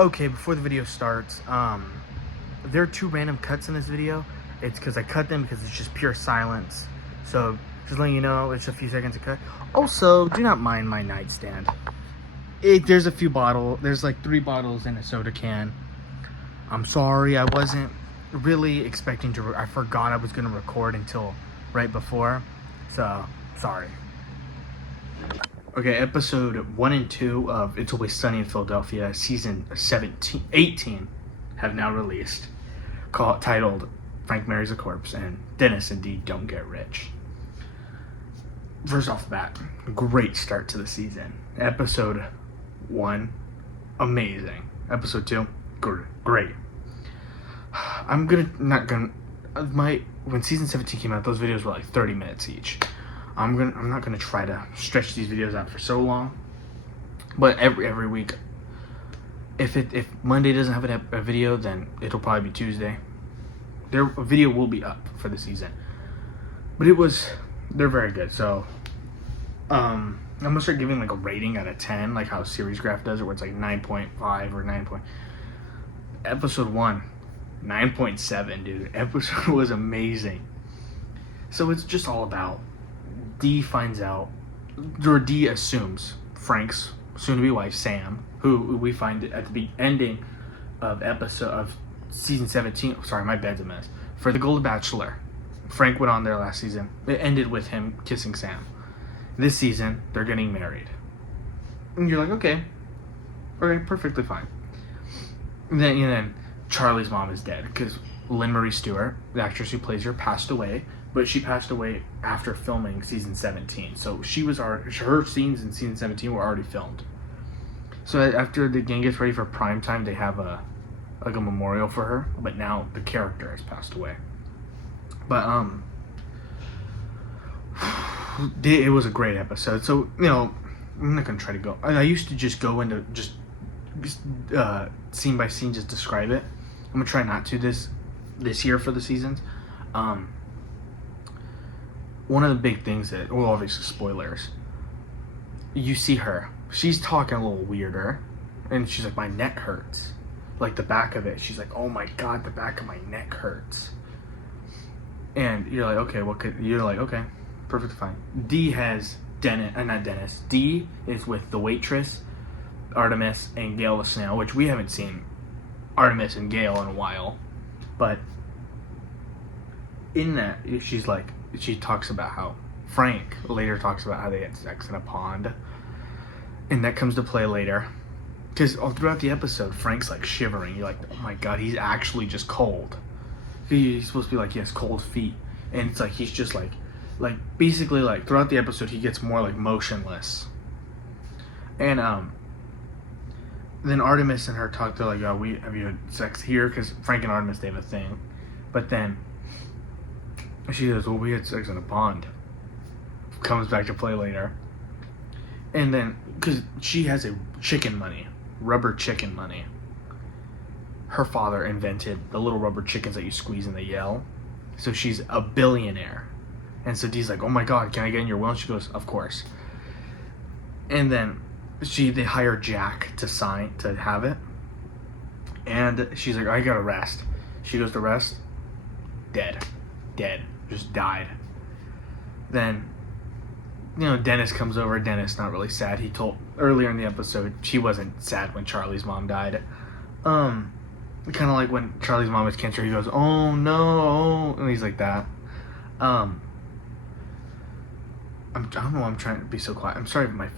Okay, before the video starts, there are two random cuts in this video. It's because I cut them because it's just pure silence. So, just letting you know, it's a few seconds to cut. Also, do not mind my nightstand. There's a few there's like 3 bottles in a soda can. I'm sorry, I wasn't really expecting to, I forgot I was going to record until right before. So, sorry. Okay, episode 1 and 2 of It's Always Sunny in Philadelphia, season 18 have now released, titled Frank Marries a Corpse and Dennis and Dee Don't Get Rich. First off the bat, great start to the season. Episode 1, amazing. Episode 2, great. When season 17 came out, those videos were like 30 minutes each. I'm not gonna try to stretch these videos out for so long, but every week, if Monday doesn't have a video, then it'll probably be Tuesday. A video will be up for the season, but they're very good. So, I'm gonna start giving like a rating out of 10, like how Series Graph does it, where it's like 9.5 or 9. Episode 1, 9.7, dude. Episode was amazing. So it's just all about. Dee assumes Frank's soon-to-be wife, Sam, who we find at the ending of season 17. Sorry, my bed's a mess. For The Golden Bachelor, Frank went on there last season. It ended with him kissing Sam. This season, they're getting married. And you're like, okay, perfectly fine. And then Charlie's mom is dead because Lynn Marie Stewart, the actress who plays her, passed away. But she passed away after filming season 17. So her scenes in season 17 were already filmed. So after the gang gets ready for prime time, they have a memorial for her. But now the character has passed away. But it was a great episode. So I'm not gonna try to go. I used to just go into just scene by scene, just describe it. I'm gonna try not to this year for the seasons. One of the big things obviously spoilers, you see her. She's talking a little weirder. And she's like, my neck hurts. Like the back of it. She's like, oh my God, the back of my neck hurts. And you're like, okay, okay, perfectly fine. Dee has not Dennis. Dee is with the waitress, Artemis, and Gail the Snail, which we haven't seen Artemis and Gail in a while. But in that, she talks about how Frank later talks about how they had sex in a pond, and that comes to play later because all throughout the episode Frank's like shivering. You're like, oh my God, he's actually just cold. He's supposed to be like, he has cold feet, and it's like he's just like basically like throughout the episode he gets more like motionless. And then Artemis and her talk. They're like, oh, have you had sex here? Because Frank and Artemis, they have a thing. But then she goes, well, we had sex in a pond. Comes back to play later. And then, because she has rubber chicken money. Her father invented the little rubber chickens that you squeeze and they yell. So she's a billionaire. And so Dee's like, oh my God, can I get in your will? And she goes, of course. And then they hire Jack to have it. And she's like, I gotta rest. She goes to rest. Dead. Just died. Then, Dennis comes over. Dennis not really sad. He told earlier in the episode she wasn't sad when Charlie's mom died. Kind of like when Charlie's mom is cancer, he goes, oh no, and he's like that. I don't know why I'm trying to be so quiet. I'm sorry if my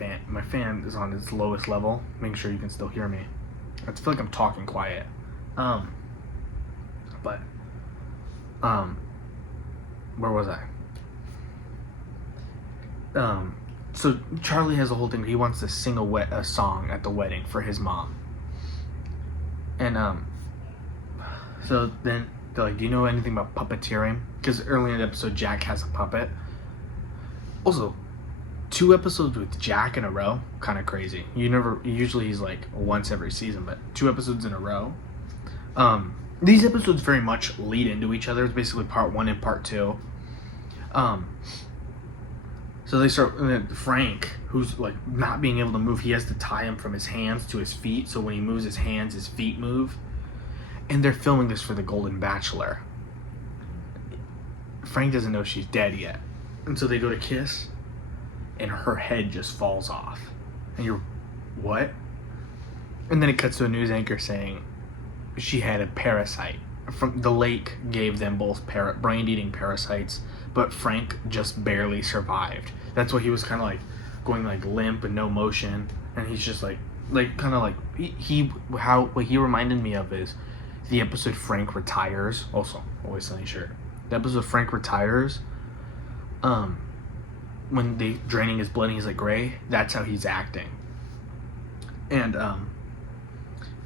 fan is on its lowest level, making sure you can still hear me. I feel like I'm talking quiet. Where was I? So Charlie has a whole thing. He wants to sing a song at the wedding for his mom. And so then they're like, do you know anything about puppeteering? Because early in the episode, Jack has a puppet. Also, 2 episodes with Jack in a row, kind of crazy. Usually he's like once every season, but 2 episodes in a row. These episodes very much lead into each other. It's basically part 1 and part 2. So So they start, and then Frank, who's like not being able to move, he has to tie him from his hands to his feet, so when he moves his hands, his feet move. And they're filming this for The Golden Bachelor. Frank doesn't know she's dead yet. And so they go to kiss, and her head just falls off. And you're, what? And then it cuts to a news anchor saying she had a parasite. From the lake gave them both brain-eating parasites, but Frank just barely survived. That's why he was kind of like going like limp and no motion, and he's just like kind of like what he reminded me of is the episode Frank Retires. Also, Always Sunny shirt. The episode Frank Retires. When they draining his blood and he's like gray. That's how he's acting. And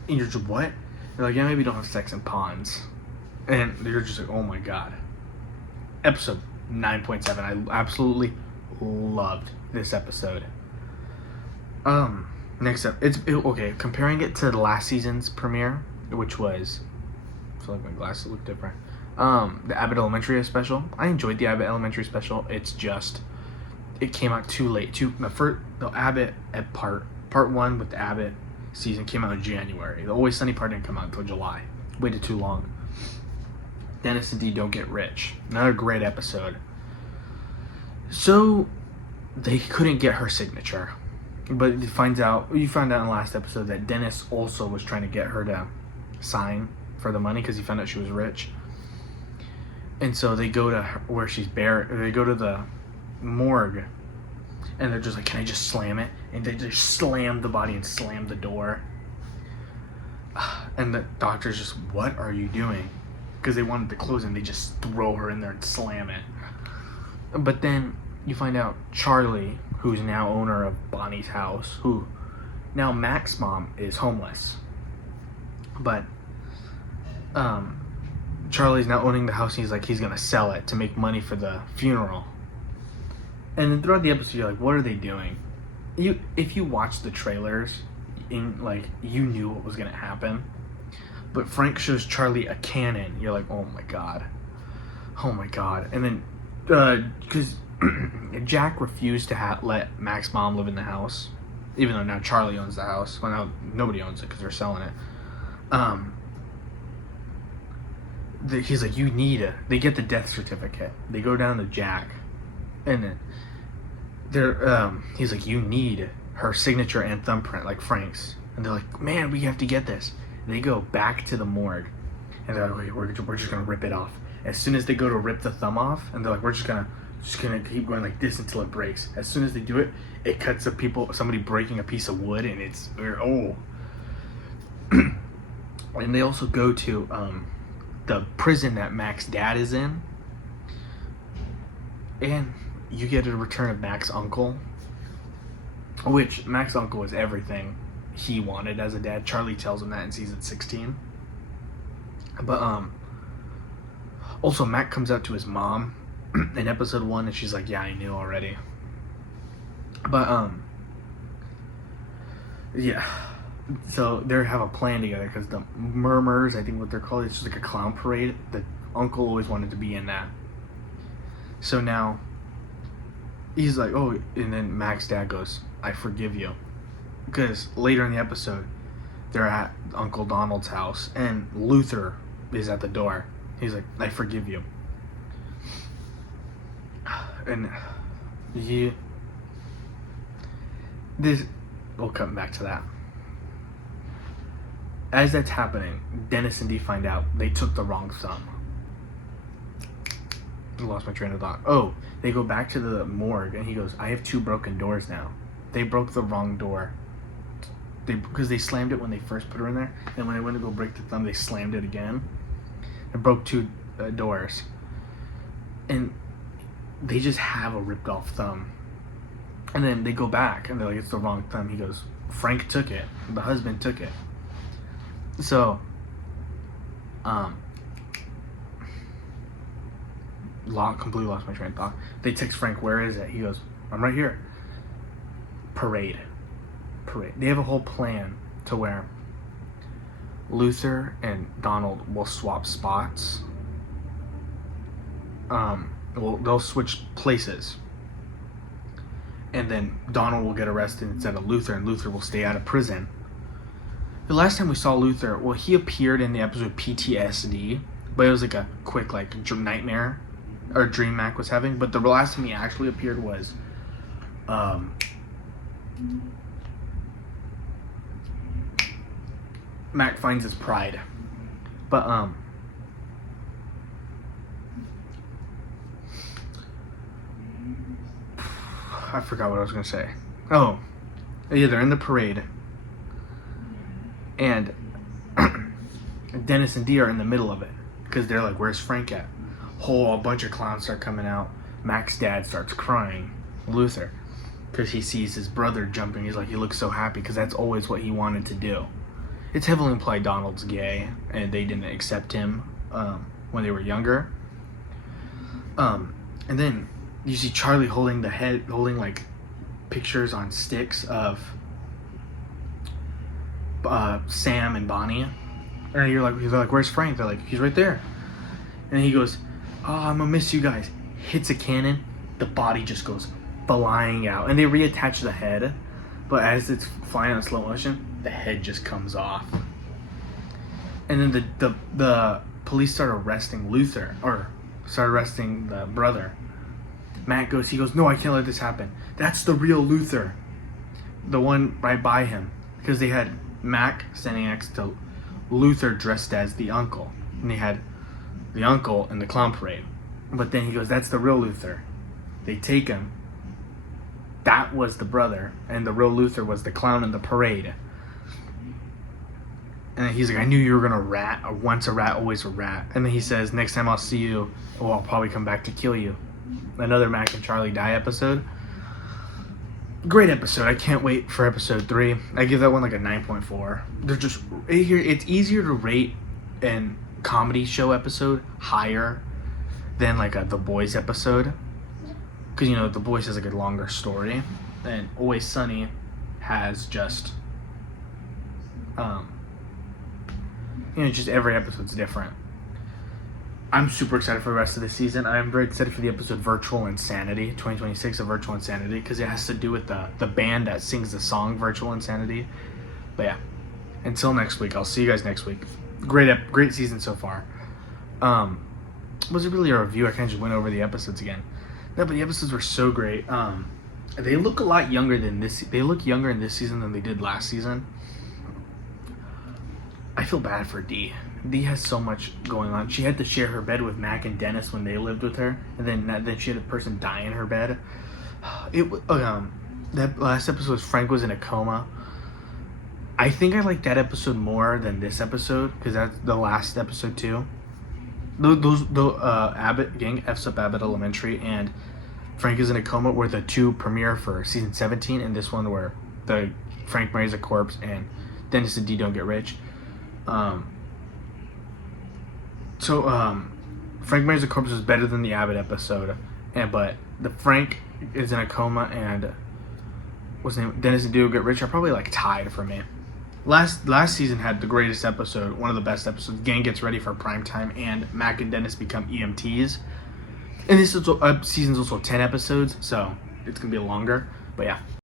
you're just, what? They're like, yeah, maybe don't have sex in ponds. And you're just like, oh my god. Episode 9.7. I absolutely loved this episode. Next up, okay, comparing it to the last season's premiere, which was, I feel like my glasses look different. The Abbott Elementary special. I enjoyed the Abbott Elementary special. It's just, it came out too late. The Abbott at part 1 with the Abbott season came out in January. The Always Sunny part didn't come out until July. Waited too long. Dennis and Dee don't get rich. Another great episode. So they couldn't get her signature, but you found out in the last episode that Dennis also was trying to get her to sign for the money because he found out she was rich. And so they go to where she's buried. They go to the morgue, and they're just like, "Can I just slam it?" And they just slam the body and slam the door. And the doctor's just, "What are you doing?" Because they wanted to close, and they just throw her in there and slam it. But then you find out Charlie, who's now owner of Bonnie's house, who now Mac's mom is homeless, but Charlie's now owning the house, and he's like, he's gonna sell it to make money for the funeral. And then throughout the episode, you're like, what are they doing? If you watch the trailers, you knew what was gonna happen. But Frank shows Charlie a cannon. You're like, oh my god. And then, because Jack refused to let Mac's mom live in the house, even though now Charlie owns the house. Well, now nobody owns it because they're selling it. He's like, you need it. They get the death certificate. They go down to Jack, and then he's like, you need her signature and thumbprint like Frank's. And they're like, man, we have to get this. They go back to the morgue, and they're like, we're just gonna rip it off. As soon as they go to rip the thumb off, and they're like, we're just gonna keep going like this until it breaks. As soon as they do it, it cuts to somebody breaking a piece of wood, and it's And they also go to the prison that Mac's dad is in, and you get a return of Mac's uncle, which Mac's uncle is everything he wanted as a dad. Charlie tells him that in season 16. But also Mac comes out to his mom in episode 1, and she's like, yeah, I knew already. But yeah, so they have a plan together because the Murmurs, I think what they're called, it's just like a clown parade. The uncle always wanted to be in that. So now he's like, oh, and then Mac's dad goes, I forgive you. Because later in the episode, they're at Uncle Donald's house, and Luther is at the door. He's like, I forgive you. And we'll come back to that. As that's happening, Dennis and Dee find out they took the wrong thumb. I lost my train of thought. Oh, they go back to the morgue, and he goes, I have 2 broken doors now. They broke the wrong door. Because they slammed it when they first put her in there, and when they went to go break the thumb, they slammed it again. It broke 2 doors. And they just have a ripped off thumb. And then they go back, and they're like, it's the wrong thumb. He goes, Frank took it. The husband took it. So, completely lost my train of thought. They text Frank, where is it? He goes, I'm right here. Parade. They have a whole plan to where Luther and Donald will swap spots. They'll switch places. and then Donald will get arrested instead of Luther, and Luther will stay out of prison. The last time we saw Luther, well, he appeared in the episode PTSD, but it was like a quick nightmare or dream Mac was having. But the last time he actually appeared was Mac finds his pride. But I forgot what I was gonna say. Oh, yeah, they're in the parade, and Dennis and Dee are in the middle of it because they're like, "Where's Frank at?" A bunch of clowns start coming out. Mac's dad starts crying, Luther, because he sees his brother jumping. He's like, he looks so happy because that's always what he wanted to do. It's heavily implied Donald's gay, and they didn't accept him when they were younger. And then you see Charlie holding like pictures on sticks of Sam and Bonnie, and they're like, "Where's Frank?" They're like, "He's right there." And he goes, "Oh, I'm gonna miss you guys." Hits a cannon, the body just goes flying out, and they reattach the head, but as it's flying in slow motion, the head just comes off. And then the police start arresting Luther, or start arresting the brother. Mac goes, "No, I can't let this happen. That's the real Luther." The one right by him. Because they had Mac standing next to Luther dressed as the uncle. And they had the uncle in the clown parade. But then he goes, "That's the real Luther." They take him. That was the brother. And the real Luther was the clown in the parade. And he's like, "I knew you were gonna rat. Or once a rat, always a rat." And then he says, "Next time I'll see you, well, I'll probably come back to kill you." Another Mac and Charlie die episode. Great episode. I can't wait for episode 3. I give that one like a 9.4. It's easier to rate an comedy show episode higher than like a The Boys episode. Because, The Boys has like a longer story. And Always Sunny has just, just every episode's different. I'm super excited for the rest of the season. I'm very excited for the episode Virtual Insanity, 2026 of Virtual Insanity, because it has to do with the band that sings the song Virtual Insanity. But yeah, until next week, I'll see you guys next week. Great season so far. Was it really a review? I kind of just went over the episodes again. No, but the episodes were so great. They look a lot younger than this. They look younger in this season than they did last season. I feel bad for Dee. Dee has so much going on. She had to share her bed with Mac and Dennis when they lived with her, and then she had a person die in her bed. That last episode, Frank was in a coma. I think I like that episode more than this episode because that's the last episode too. Abbott gang F's up Abbott Elementary and Frank is in a coma were the two premiere for season 17, and this one where the Frank marries a corpse and Dennis and Dee don't get rich. Frank marries a corpse was better than the Abbott episode, but the Frank is in a coma and what's his name? Dennis and Dee don't get rich are probably like tied for me. Last season had the greatest episode, one of the best episodes. Gang gets ready for prime time, and Mac and Dennis become EMTs. And this season's also 10 episodes, so it's gonna be longer. But yeah,